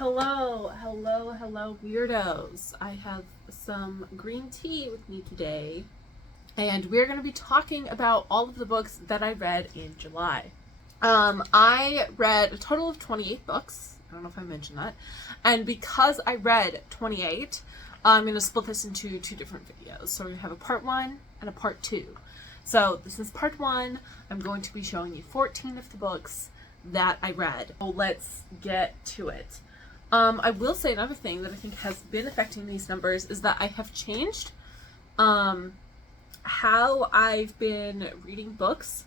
Hello, weirdos. I have some green tea with me today, and we're going to be talking about all of the books that I read in July. I read a total of 28 books. I don't know if I mentioned that. And because I read 28, I'm going to split this into two different videos. So we're going to have a part 1 and a part 2. So this is part 1. I'm going to be showing you 14 of the books that I read. So let's get to it. I will say another thing that I think has been affecting these numbers is that I have changed how I've been reading books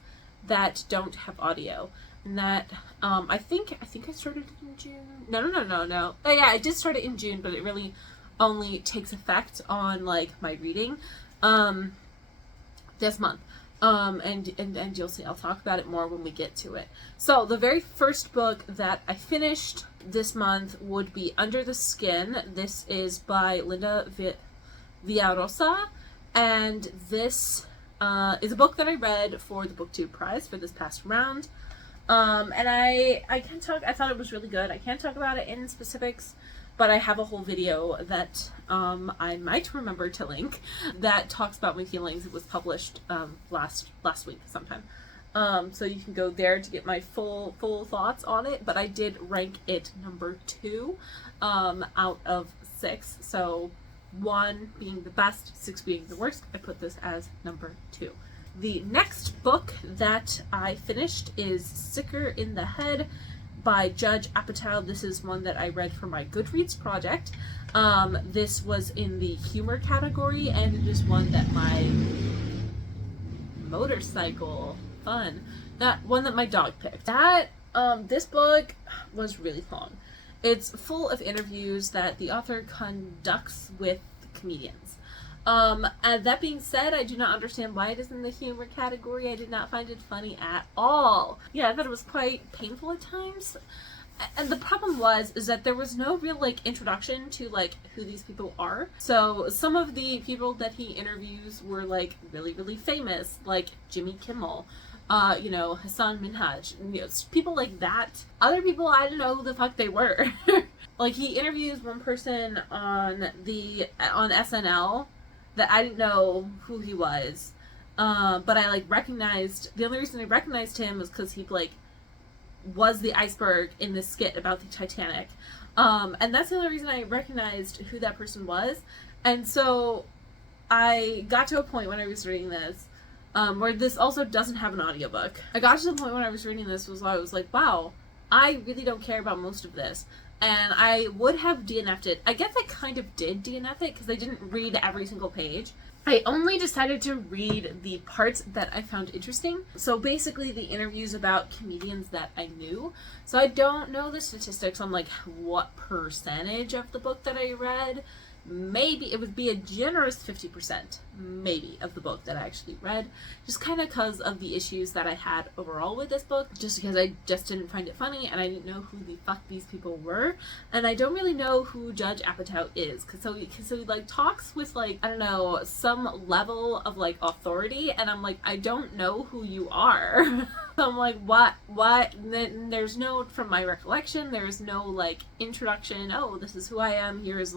that don't have audio. And that I think I started in June. No. Oh yeah, I did start it in June, but it really only takes effect on like my reading this month. And you'll see, I'll talk about it more when we get to it. So the very first book that I finished this month would be Under the Skin. This is by Linda Villarosa, and this is a book that I read for the BookTube prize for this past round. And I can talk, I thought it was really good. I can't talk about it in specifics, but I have a whole video that I might remember to link that talks about my feelings. It was published last week sometime. So you can go there to get my full thoughts on it, but I did rank it number 2 out of 6. So 1 being the best, 6 being the worst. I put this as number 2. The next book that I finished is Sicker in the Head by Judge Apatow. This is one that I read for my Goodreads project. This was in the humor category, and it is one that my motorcycle that one that my dog picked. This book was really long. It's full of interviews that the author conducts with comedians. And that being said, I do not understand why it is in the humor category. I did not find it funny at all. Yeah, I thought it was quite painful at times. And the problem is that there was no real, introduction to, who these people are. So some of the people that he interviews were, really, really famous, like Jimmy Kimmel, Hassan Minhaj, people like that. Other people, I don't know who the fuck they were. He interviews one person on SNL that I didn't know who he was, but I recognized. The only reason I recognized him was because he was the iceberg in this skit about the Titanic, and that's the only reason I recognized who that person was. And so I got to a point when I was reading this, where this also doesn't have an audiobook. I got to the point when I was reading this I was like, wow, I really don't care about most of this. And I would have DNF'd it. I guess I kind of did DNF it because I didn't read every single page. I only decided to read the parts that I found interesting. So basically the interviews about comedians that I knew. So I don't know the statistics on what percentage of the book that I read. Maybe it would be a generous 50%, maybe, of the book that I actually read, just kind of because of the issues that I had overall with this book, just because I just didn't find it funny, and I didn't know who the fuck these people were, and I don't really know who Judge Apatow is, because he talks with, I don't know, some level of, authority, and I'm I don't know who you are. So I'm what? And then there's no, from my recollection, there's no, introduction, oh, this is who I am, here's,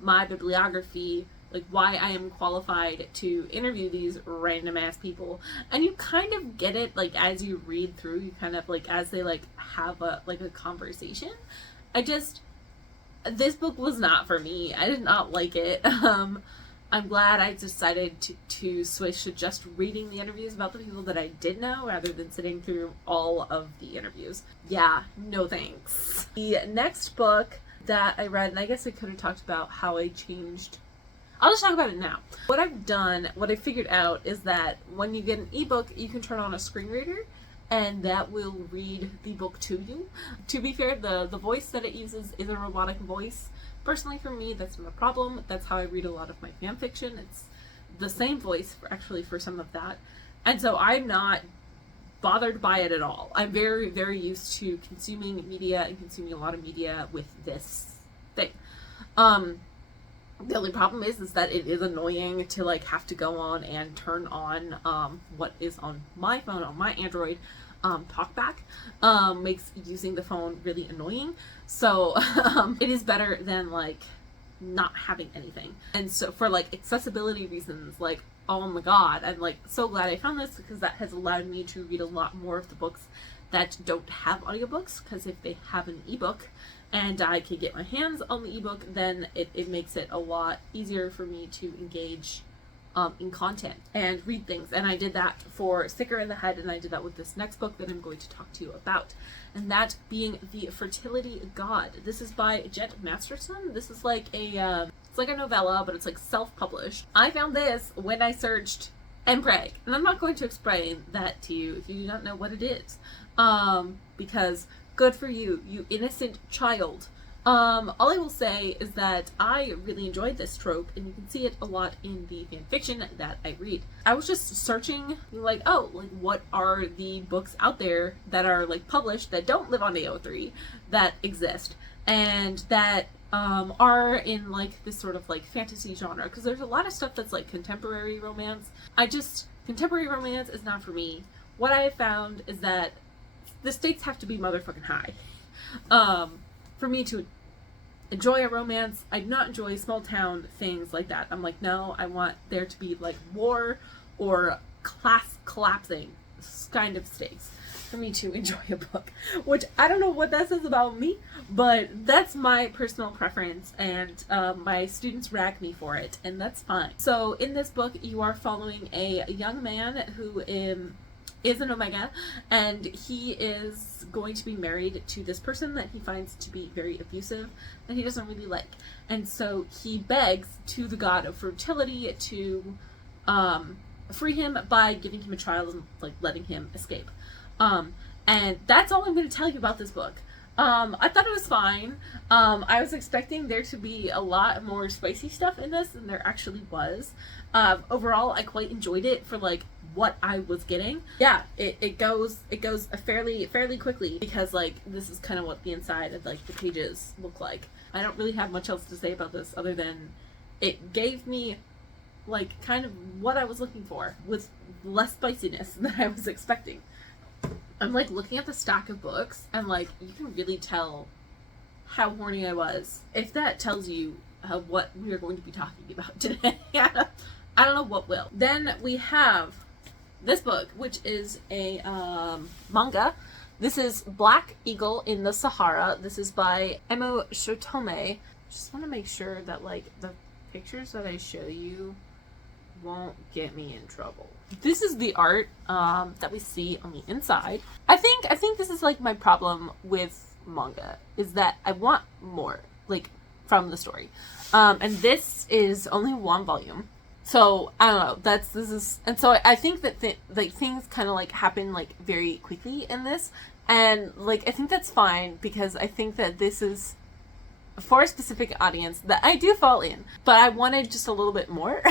my bibliography, why I am qualified to interview these random ass people. And you kind of get it as you read through, you kind of as they have a conversation. This book was not for me. I did not like it. I'm glad I decided to switch to just reading the interviews about the people that I did know rather than sitting through all of the interviews. Yeah, no thanks. The next book that I read, and I guess I could have talked about how I changed. I'll just talk about it now. What I figured out is that when you get an ebook, you can turn on a screen reader, and that will read the book to you. To be fair, the voice that it uses is a robotic voice. Personally, for me, that's not a problem. That's how I read a lot of my fan fiction. It's the same voice, for some of that. And so I'm not bothered by it at all. I'm very, very used to consuming media and consuming a lot of media with this thing. The only problem is that it is annoying to have to go on and turn on what is on my phone, on my Android, talkback makes using the phone really annoying. So it is better than like not having anything. And so for like accessibility reasons, like, oh my god, I'm like so glad I found this, because that has allowed me to read a lot more of the books that don't have audiobooks, because if they have an ebook and I can get my hands on the ebook, then it makes it a lot easier for me to engage in content and read things. And I did that for Sicker in the Head, and I did that with this next book that I'm going to talk to you about, and that being The Fertility God. This is by Jet Masterson. This is like a it's like a novella, but it's like self-published. I found this when I searched EmmaAbe, and I'm not going to explain that to you if you do not know what it is, because good for you, you innocent child. All I will say is that I really enjoyed this trope, and you can see it a lot in the fan fiction that I read. I was just searching, like, oh, like, what are the books out there that are, like, published that don't live on AO3 that exist, and that are in, like, this sort of, like, fantasy genre, because there's a lot of stuff that's, like, contemporary romance. Contemporary romance is not for me. What I have found is that the stakes have to be motherfucking high. For me to enjoy a romance. I do not enjoy small town things like that. I'm like, no, I want there to be like war or class collapsing kind of stakes for me to enjoy a book, which I don't know what that says about me, but that's my personal preference, and my students rag me for it, and that's fine. So in this book, you are following a young man who is an Omega, and he is going to be married to this person that he finds to be very abusive, that he doesn't really like. And so he begs to the god of fertility to free him by giving him a child and like letting him escape. And that's all I'm going to tell you about this book. I thought it was fine. I was expecting there to be a lot more spicy stuff in this than there actually was. Overall, I quite enjoyed it for like what I was getting. Yeah, it goes fairly quickly, because like this is kind of what the inside of like the pages look like. I don't really have much else to say about this other than it gave me like kind of what I was looking for with less spiciness than I was expecting. I'm like looking at the stack of books, and like you can really tell how horny I was. If that tells you what we are going to be talking about today, I don't know what will. Then we have this book, which is a manga. This is Black Eagle in the Sahara. This is by Emo Shotome. Just want to make sure that like the pictures that I show you won't get me in trouble. This is the art that we see on the inside. I think this is like my problem with manga, is that I want more like from the story. And this is only one volume. So I don't know, and so I think that like things kind of like happen like very quickly in this, and like I think that's fine, because I think that this is for a specific audience that I do fall in, but I wanted just a little bit more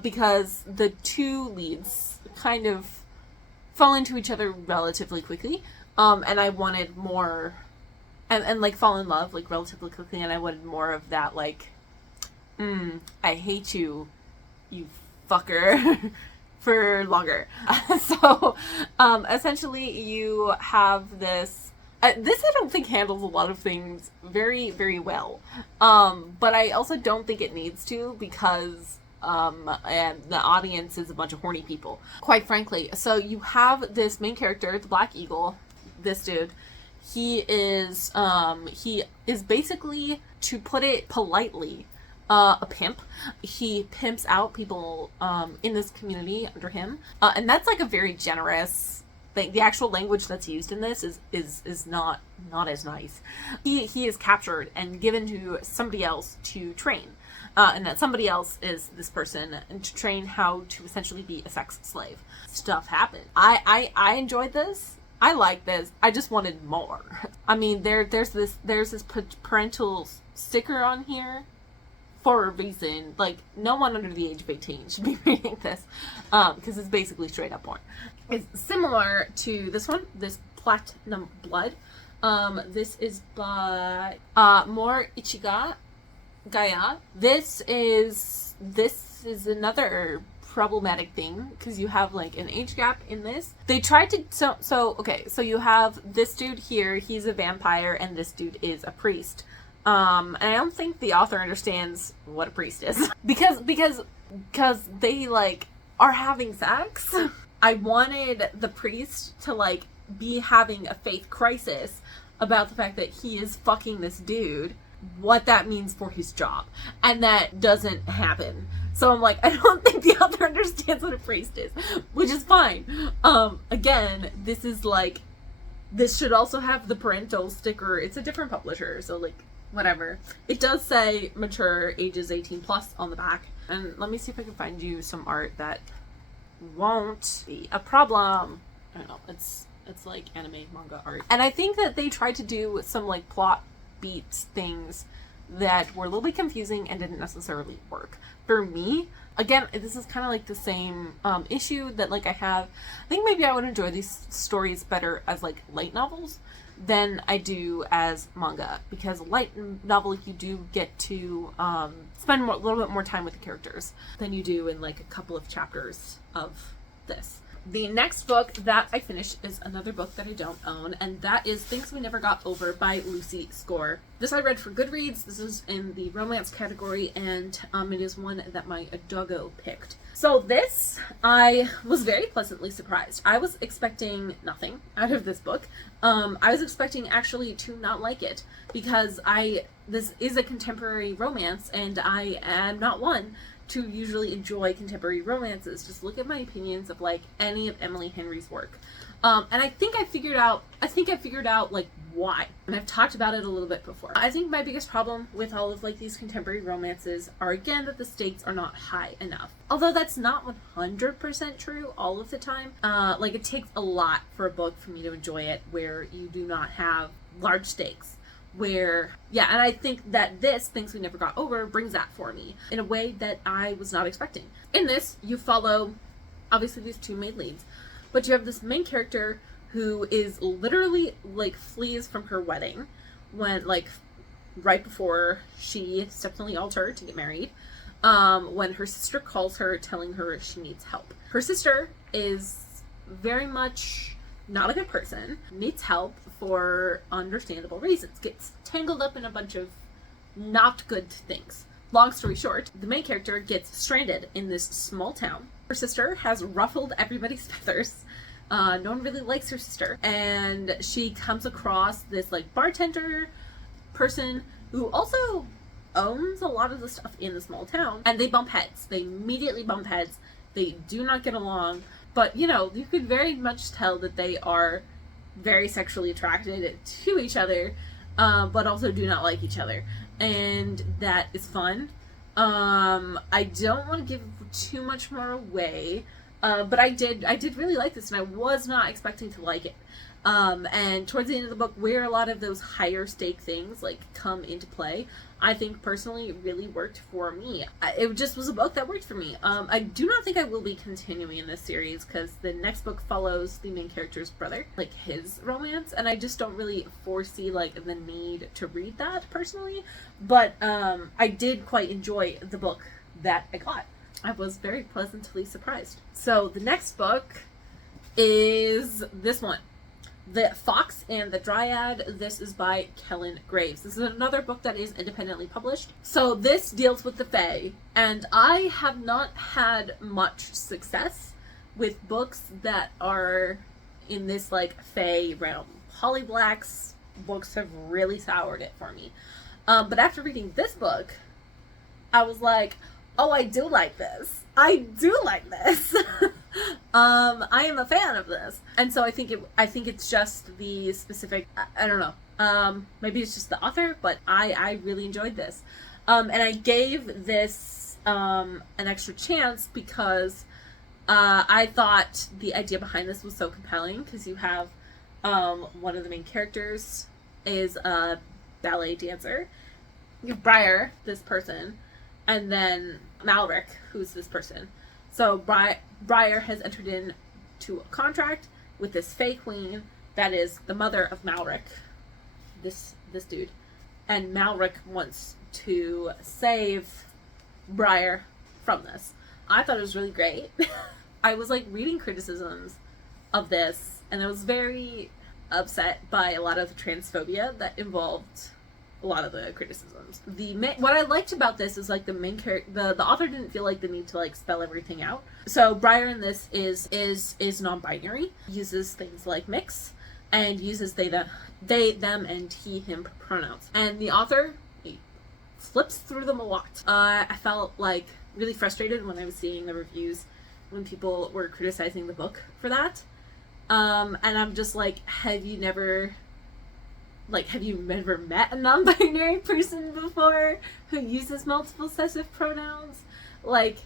because the two leads kind of fall into each other relatively quickly, and I wanted more, and like fall in love like relatively quickly, and I wanted more of that like, I hate you fucker for longer. So essentially you have this this I don't think handles a lot of things very, very well, but I also don't think it needs to, because and the audience is a bunch of horny people, quite frankly. So you have this main character, the Black Eagle, this dude. He is basically, to put it politely, a pimp. He pimps out people in this community under him, and that's like a very generous thing. The actual language that's used in this is not as nice. He is captured and given to somebody else to train, and that somebody else is this person, and to train how to essentially be a sex slave. Stuff happened. I enjoyed this. I like this. I just wanted more. I mean, there's this parental sticker on here for a reason. Like, no one under the age of 18 should be reading this, because it's basically straight up porn. It's similar to this one, this Platinum Blood. This is by Mor Ichiga Gaya. This is another problematic thing, because you have like an age gap in this. They tried to, so you have this dude here, he's a vampire, and this dude is a priest. And I don't think the author understands what a priest is. because they like are having sex. I wanted the priest to like be having a faith crisis about the fact that he is fucking this dude, what that means for his job. And that doesn't happen. So I'm like, I don't think the author understands what a priest is, which is fine. Again, this is like, this should also have the parental sticker. It's a different publisher, so like, whatever. It does say mature, ages 18 plus on the back. And let me see if I can find you some art that won't be a problem. I don't know, it's like anime manga art. And I think that they tried to do some like plot beats things that were a little bit confusing and didn't necessarily work. For me, again, this is kind of like the same issue that like I have. I think maybe I would enjoy these stories better as like light novels than I do as manga, because light novel you do get to spend a little bit more time with the characters than you do in like a couple of chapters of this. The next book that I finished is another book that I don't own, and that is Things We Never Got Over by Lucy Score. This I read for Goodreads. This is in the romance category, and it is one that my doggo picked. So this, I was very pleasantly surprised. I was expecting nothing out of this book. I was expecting actually to not like it, because this is a contemporary romance, and I am not one to usually enjoy contemporary romances. Just look at my opinions of like any of Emily Henry's work. And I think I figured out like why. And I've talked about it a little bit before. I think my biggest problem with all of like these contemporary romances are again that the stakes are not high enough. Although that's not 100% true all of the time. Like it takes a lot for a book for me to enjoy it where you do not have large stakes. And I think that this, Things We Never Got Over, brings that for me in a way that I was not expecting. In this, you follow, obviously these two main leads, but you have this main character who is literally, like, flees from her wedding when, like, right before she steps on the altar to get married, when her sister calls her telling her she needs help. Her sister is very much not a good person, needs help for understandable reasons, gets tangled up in a bunch of not good things. Long story short, the main character gets stranded in this small town. Her sister has ruffled everybody's feathers. No one really likes her sister. And she comes across this like bartender person who also owns a lot of the stuff in the small town. And they bump heads. They immediately bump heads. They do not get along. But, you know, you could very much tell that they are very sexually attracted to each other, but also do not like each other. And that is fun. I don't want to give too much more away, but I did really like this, and I was not expecting to like it. And towards the end of the book, where a lot of those higher stake things like come into play, I think personally it really worked for me. It just was a book that worked for me. I do not think I will be continuing in this series because the next book follows the main character's brother, like his romance, and I just don't really foresee like the need to read that personally. But I did quite enjoy the book that I got. I was very pleasantly surprised. So the next book is this one. The Fox and the Dryad. This is by Kellen Graves. This is another book that is independently published. So this deals with the Fae, and I have not had much success with books that are in this like Fae realm. Polyblack's books have really soured it for me. But after reading this book, I was like, oh, I do like this. I do like this. I am a fan of this. And so I think it's just the specific, I don't know. Maybe it's just the author, but I really enjoyed this. And I gave this an extra chance because I thought the idea behind this was so compelling, because you have one of the main characters is a ballet dancer. You have Briar, this person, and then Malric, who's this person. So Briar has entered into a contract with this Fae Queen that is the mother of Malric, this dude. And Malric wants to save Briar from this. I thought it was really great. I was like reading criticisms of this, and I was very upset by a lot of the transphobia that involved a lot of the criticisms. What I liked about this is like the main character, the author didn't feel like the need to like spell everything out. So Briar in this is non-binary, uses things like mix, and uses they, them, and he, him pronouns. And the author flips through them a lot. I felt like really frustrated when I was seeing the reviews when people were criticizing the book for that. And I'm just like, have you never met a non-binary person before who uses multiple possessive pronouns? Like,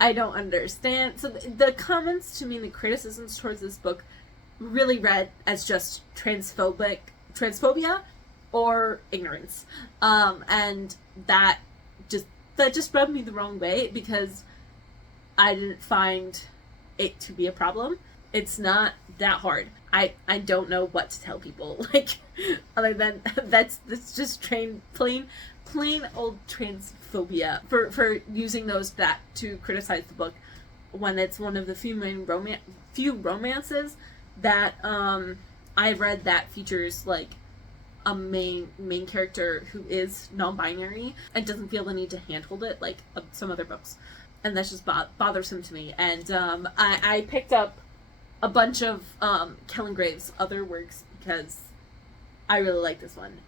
I don't understand. So the comments to me, the criticisms towards this book really read as just transphobia or ignorance. And that just rubbed me the wrong way, because I didn't find it to be a problem. It's not that hard. I don't know what to tell people, like, other than that's just plain old transphobia for using that to criticize the book, when it's one of the few romances that I've read that features like a main character who is non-binary and doesn't feel the need to handhold it like some other books, and that's just bothersome to me. And I picked up a bunch of Kellen Graves' other works because I really like this one.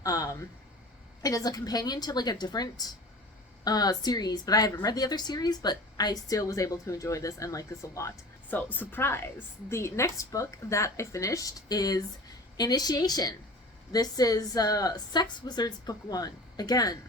It is a companion to like a different series, but I haven't read the other series, but I still was able to enjoy this and like this a lot. So, surprise! The next book that I finished is Initiation. This is Sex Wizards Book 1. Again,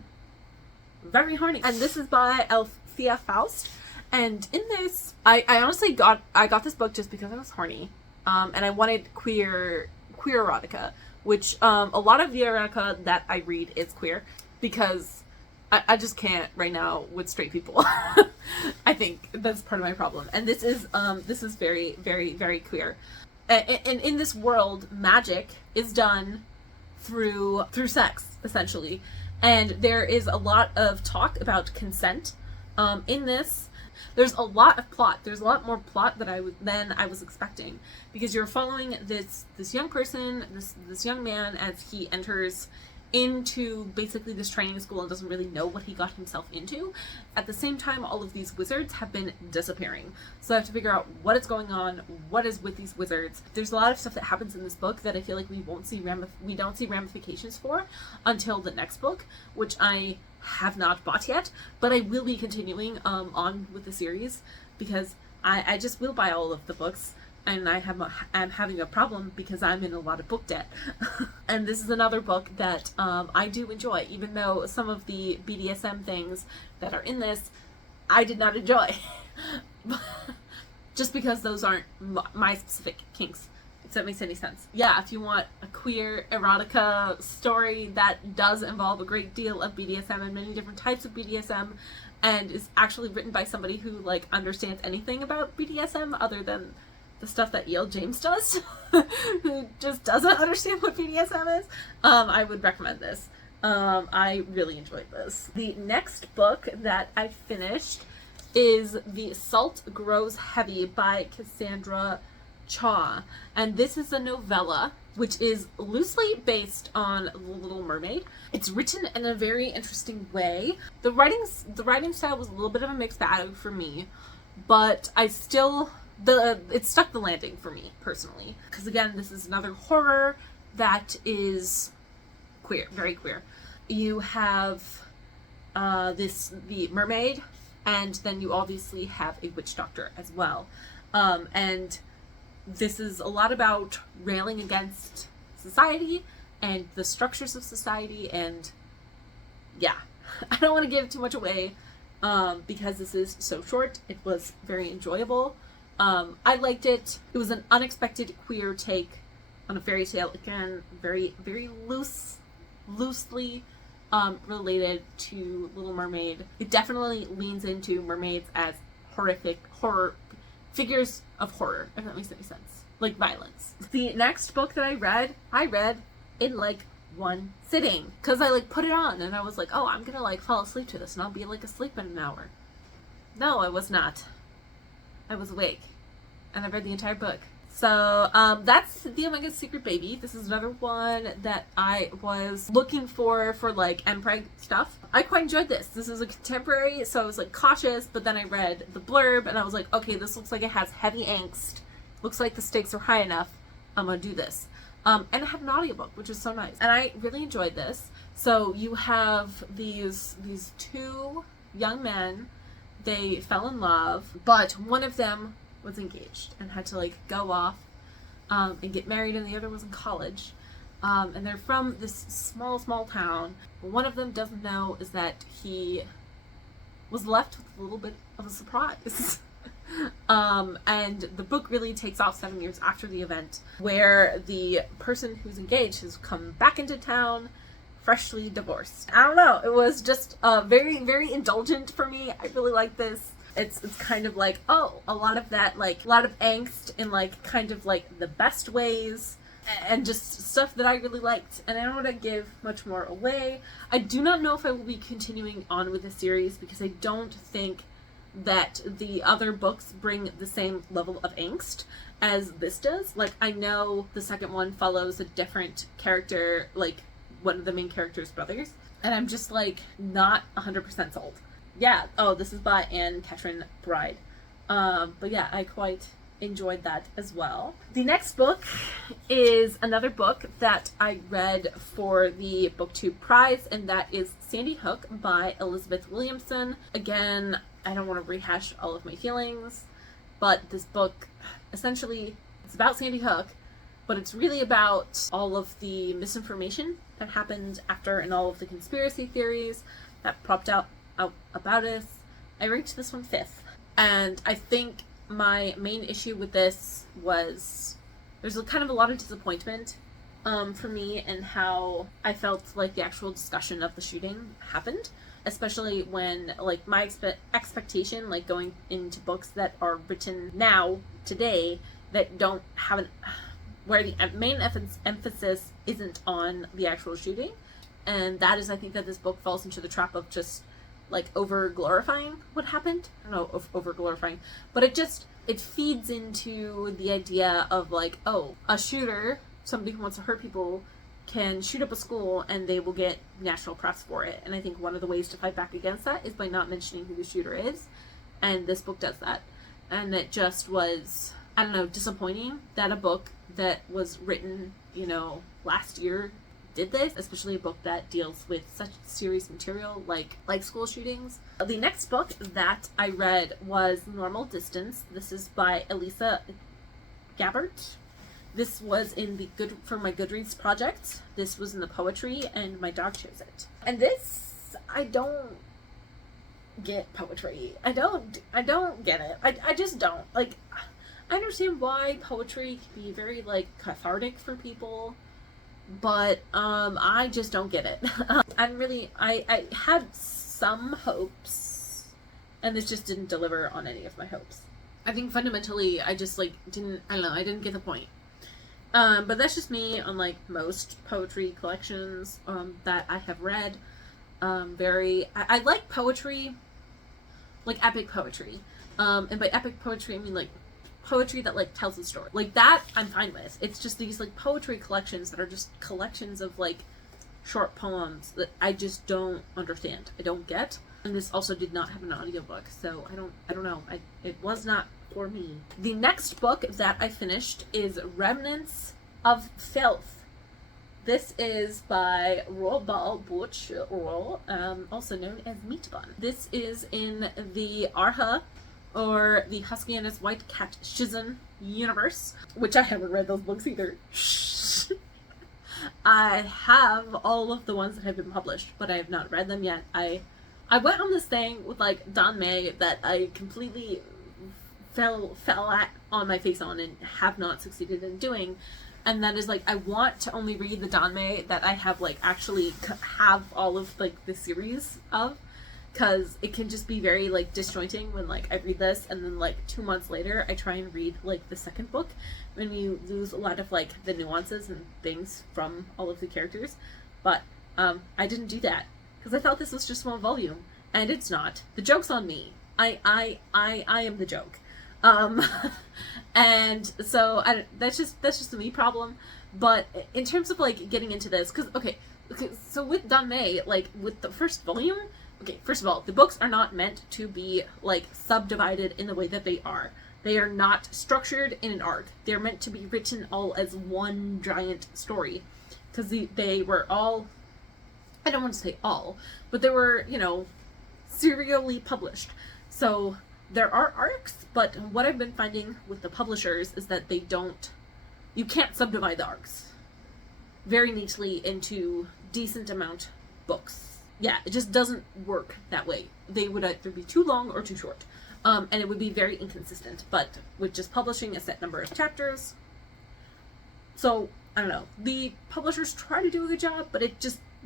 very horny. And this is by Althea Faust. And in this, I honestly got this book just because I was horny. And I wanted queer erotica, which a lot of the erotica that I read is queer, because I just can't right now with straight people. I think that's part of my problem. And this is very, very, very queer. And in this world, magic is done through sex, essentially. And there is a lot of talk about consent in this. There's a lot of plot. There's a lot more plot than I was expecting, because you're following this young person, this young man, as he enters into basically this training school and doesn't really know what he got himself into. At the same time, all of these wizards have been disappearing, so I have to figure out what is going on, what is with these wizards. There's a lot of stuff that happens in this book that I feel like we don't see ramifications for until the next book, which I have not bought yet, but I will be continuing on with the series, because I just will buy all of the books. And I'm having a problem because I'm in a lot of book debt. And this is another book that I do enjoy, even though some of the BDSM things that are in this, I did not enjoy. Just because those aren't my specific kinks, if that makes any sense. Yeah, if you want a queer erotica story that does involve a great deal of BDSM and many different types of BDSM, and is actually written by somebody who like understands anything about BDSM other than the stuff that E.L. James does, who just doesn't understand what BDSM is, I would recommend this. I really enjoyed this. The next book that I finished is The Salt Grows Heavy by Cassandra Chaw. And this is a novella which is loosely based on The Little Mermaid. It's written in a very interesting way. The writing style was a little bit of a mixed bag for me, but I still... it stuck the landing for me personally, because again, this is another horror that is queer, very queer. You have the mermaid, and then you obviously have a witch doctor as well, and this is a lot about railing against society and the structures of society. And yeah, I don't want to give too much away because this is so short. It was very enjoyable. I liked it. It was an unexpected queer take on a fairy tale. Again, very, very loosely related to Little Mermaid. It definitely leans into mermaids as horror figures of horror, if that makes any sense. Like violence. The next book that I read in like one sitting, because I like put it on and I was like, oh, I'm gonna like fall asleep to this and I'll be like asleep in an hour. No, I was not. I was awake and I read the entire book. So that's The Omega Secret Baby. This is another one that I was looking for like MPreg stuff. I quite enjoyed this. This is a contemporary, so I was like cautious, but then I read the blurb and I was like, okay, this looks like it has heavy angst. Looks like the stakes are high enough. I'm gonna do this. And I had an audiobook, which is so nice. And I really enjoyed this. So you have these two young men. They fell in love, but one of them was engaged and had to like go off and get married, and the other was in college. And they're from this small town. One of them doesn't know is that he was left with a little bit of a surprise. And the book really takes off 7 years after the event, where the person who's engaged has come back into town, freshly divorced. I don't know, it was just very, very indulgent for me. I really like this. It's kind of like, oh, a lot of that, like, a lot of angst in, like, kind of, like, the best ways, and just stuff that I really liked. And I don't want to give much more away. I do not know if I will be continuing on with the series, because I don't think that the other books bring the same level of angst as this does. Like, I know the second one follows a different character, like, one of the main character's brothers, and I'm just, like, not 100% sold. Yeah, oh, this is by Anne Catherine Bride. But yeah, I quite enjoyed that as well. The next book is another book that I read for the BookTube prize, and that is Sandy Hook by Elizabeth Williamson. Again, I don't want to rehash all of my feelings, but this book, essentially, it's about Sandy Hook, but it's really about all of the misinformation that happened after, and all of the conspiracy theories that propped out about us. I ranked this one 5th, and I think my main issue with this was there's kind of a lot of disappointment for me in how I felt like the actual discussion of the shooting happened, especially when, like, my expectation, like, going into books that are written now, today, that don't have where the main emphasis isn't on the actual shooting, and that is, I think that this book falls into the trap of just, like, over glorifying what happened. I don't know, over glorifying, but it feeds into the idea of, like, oh, a shooter, somebody who wants to hurt people, can shoot up a school and they will get national press for it. And I think one of the ways to fight back against that is by not mentioning who the shooter is, and this book does that. And it just was, I don't know, disappointing that a book that was written, you know, last year did this, especially a book that deals with such serious material like school shootings. The next book that I read was Normal Distance. This is by Elisa Gabbert. This was in for my Goodreads project. This was in the poetry, and my dog chose it. And this, I don't get poetry. I don't get it. I just don't. Like, I understand why poetry can be very, like, cathartic for people, but I just don't get it. I had some hopes, and this just didn't deliver on any of my hopes. I think fundamentally I just, like, I didn't get the point. But that's just me on, like, most poetry collections that I have read. I like poetry, like epic poetry, and by epic poetry I mean, like, poetry that, like, tells a story. Like, that I'm fine with. It's just these, like, poetry collections that are just collections of, like, short poems that I just don't understand. I don't get. And this also did not have an audiobook, so I don't know. It was not for me. The next book that I finished is Remnants of Filth. This is by Roald Butch, also known as Meat Bun. This is in the Arha, or the Husky and His White Cat Shizen universe, which I haven't read those books either. I have all of the ones that have been published, but I have not read them yet. I went on this thing with, like, Don May that I completely fell on my face on and have not succeeded in doing, and that is, like, I want to only read the Don May that I have, like, actually have all of, like, the series of, because it can just be very, like, disjointing when, like, I read this and then, like, 2 months later I try and read, like, the second book, when you lose a lot of, like, the nuances and things from all of the characters. But I didn't do that because I thought this was just one volume, and it's not. The joke's on me. I am the joke. Um, and so that's just a me problem. But in terms of like getting into this, because okay, so with Danmei, like with the first volume, okay, first of all, the books are not meant to be like subdivided in the way that they are. They are not structured in an arc. They're meant to be written all as one giant story, because they were all, I don't want to say all, but they were, you know, serially published. So there are arcs, but what I've been finding with the publishers is that you can't subdivide the arcs very neatly into decent amount books. Yeah, it just doesn't work that way. They would either be too long or too short. And it would be very inconsistent, but with just publishing a set number of chapters. So, I don't know. The publishers try to do a good job, but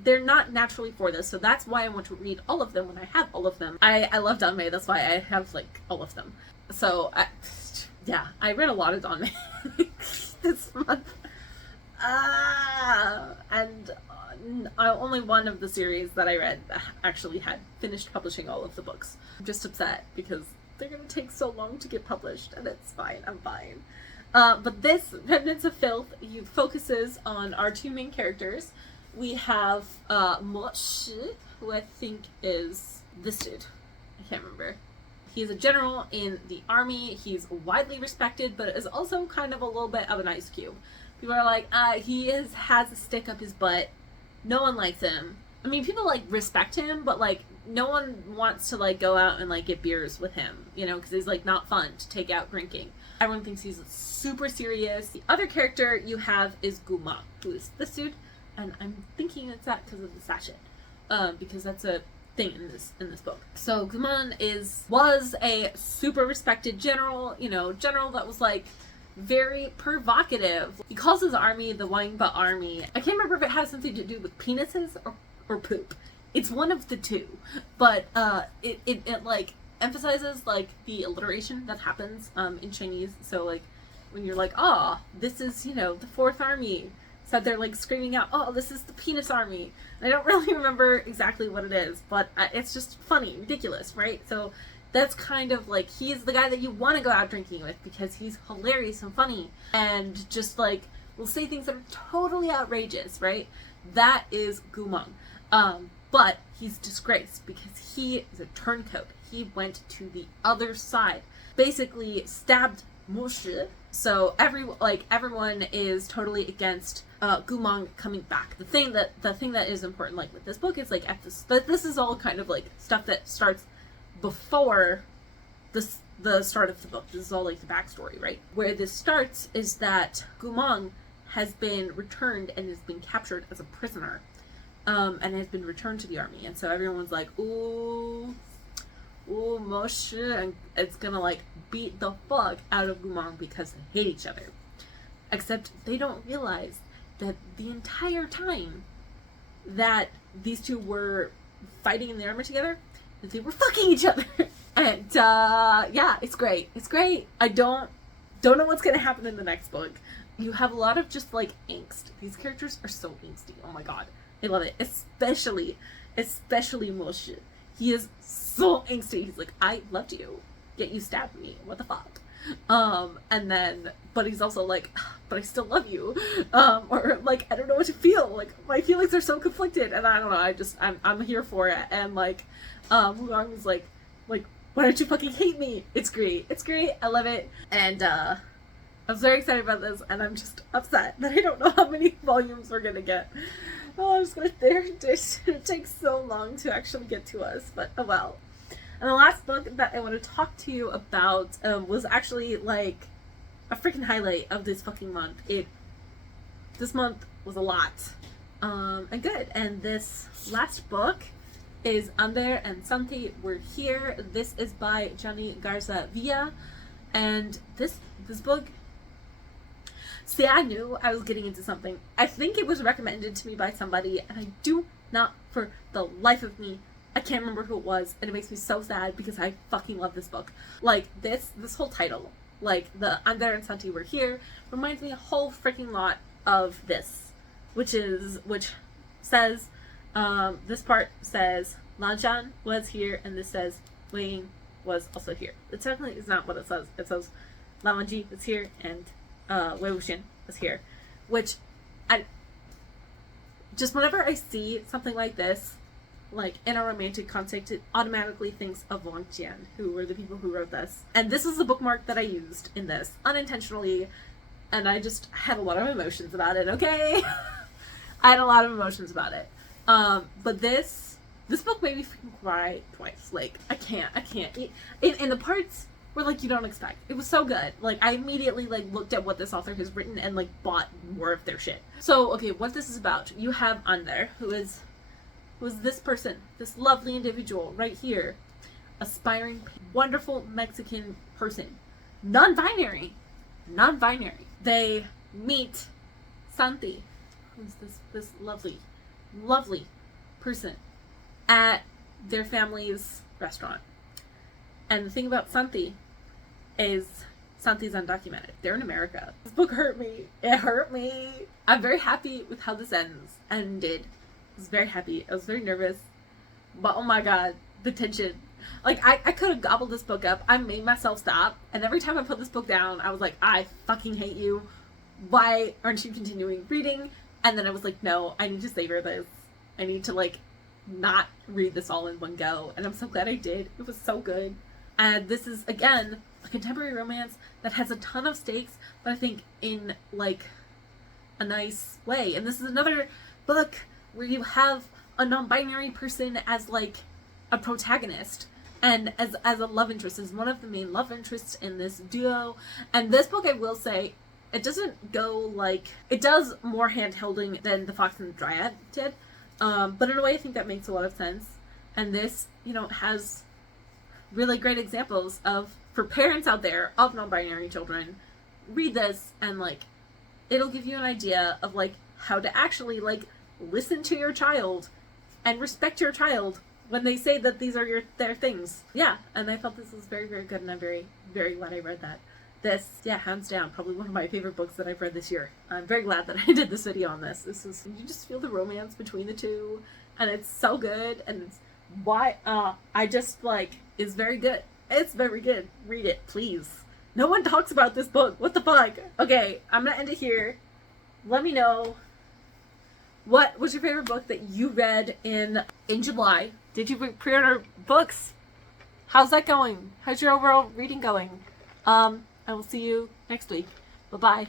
they're not naturally for this, so that's why I want to read all of them when I have all of them. I love Danmei, that's why I have, like, all of them. So, I read a lot of Danmei this month. And only one of the series that I read actually had finished publishing all of the books. I'm just upset because they're gonna take so long to get published, and it's fine, I'm fine. But this, Remnants of Filth, focuses on our two main characters. We have Moshi, who I think is this dude. I can't remember. He's a general in the army. He's widely respected, but is also kind of a little bit of an ice cube. People are like, he has a stick up his butt. No one likes him. I mean, people, like, respect him, but, like, no one wants to, like, go out and, like, get beers with him, you know, because he's, like, not fun to take out drinking. Everyone thinks he's super serious. The other character you have is Guma, who is this dude, and I'm thinking it's that because of the sachet, because that's a thing in this book. So Guman was a super respected general, you know, general that was, like, very provocative. He calls his army the Wangba army. I can't remember if it has something to do with penises or poop. It's one of the two, but it like emphasizes like the alliteration that happens in Chinese. So like when you're like, oh, this is, you know, the Fourth Army, so they're like screaming out, oh, this is the penis army. And I don't really remember exactly what it is, but it's just funny, ridiculous, right? So that's kind of like, he's the guy that you want to go out drinking with because he's hilarious and funny and just like will say things that are totally outrageous, right? That is Gumang. But he's disgraced because he is a turncoat. He went to the other side, basically stabbed Moshi. So everyone is totally against Gumang coming back. The thing that is important, like with this book, is like this is all kind of like stuff that starts before the start of the book. This is all like the backstory, right? Where this starts is that Gumang has been returned and has been captured as a prisoner, and has been returned to the army. And so everyone's like, ooh, Moshe, and it's gonna like beat the fuck out of Gumang because they hate each other. Except they don't realize that the entire time that these two were fighting in the armor together, that they were fucking each other. And yeah, it's great. It's great. I don't know what's gonna happen in the next book. You have a lot of just like angst. These characters are so angsty. Oh my god, I love it. Especially Moshe. He is so angsty. He's like, I loved you, yet you stabbed me. What the fuck? And then, but he's also like, but I still love you. Or like, I don't know what to feel. Like, my feelings are so conflicted, and I don't know. I'm here for it. And like, Wang was like, why don't you fucking hate me? It's great. It's great. I love it. And I was very excited about this, and I'm just upset that I don't know how many volumes we're gonna get. Oh, I'm just gonna it takes so long to actually get to us, but oh well. And the last book that I want to talk to you about was actually like a freaking highlight of this fucking month. This month was a lot, and good. And this last book is Ander and Santi Were Here. This is by Johnny Garza Villa, and this book. See, I knew I was getting into something. I think it was recommended to me by somebody, and I do not, for the life of me, I can't remember who it was, and it makes me so sad because I fucking love this book. Like, this whole title, like, the Ander and Santi Were Here, reminds me a whole freaking lot of this, which says, this part says, Lanjan was here, and this says, Wayne was also here. It technically is not what it says. It says Lamanji is here and Wei Wuxian is here. Which, I just whenever I see something like this, like in a romantic context, it automatically thinks of Wang Jian, who were the people who wrote this. And this is the bookmark that I used in this unintentionally, and I just had a lot of emotions about it, okay? I had a lot of emotions about it. But this book made me freaking cry twice. Like, I can't. In the parts where, like, you don't expect. It was so good. Like, I immediately, like, looked at what this author has written and, like, bought more of their shit. So, okay, what this is about. You have Ander, who is this person, this lovely individual right here. Aspiring, wonderful Mexican person. Non-binary. They meet Santi, who's this lovely person, at their family's restaurant. And the thing about Santi is Santi's undocumented. They're in America. This book hurt me. It hurt me. I'm very happy with how this ended. I was very happy. I was very nervous. But oh my god, the tension. Like, I could have gobbled this book up. I made myself stop. And every time I put this book down, I was like, I fucking hate you. Why aren't you continuing reading? And then I was like, no, I need to savor this. I need to, like, not read this all in one go. And I'm so glad I did. It was so good. And this is, again, a contemporary romance that has a ton of stakes, but I think in, like, a nice way. And this is another book where you have a non-binary person as, like, a protagonist and as a love interest, as one of the main love interests in this duo. And this book, I will say, it doesn't go, like, it does more hand-holding than The Fox and the Dryad did, but in a way I think that makes a lot of sense. And this, you know, has really great examples of, for parents out there of non-binary children, read this and, like, it'll give you an idea of, like, how to actually, like, listen to your child and respect your child when they say that these are their things. Yeah, and I felt this was very, very good, and I'm very, very glad I read that. This, yeah, hands down, probably one of my favorite books that I've read this year. I'm very glad that I did this video on this. This is, you just feel the romance between the two, and it's so good, and it's why, I just, like, it's very good. It's very good. Read it, please. No one talks about this book. What the fuck? Okay, I'm gonna end it here. Let me know, what was your favorite book that you read in July? Did you pre-order books? How's that going? How's your overall reading going? I will see you next week. Bye-bye.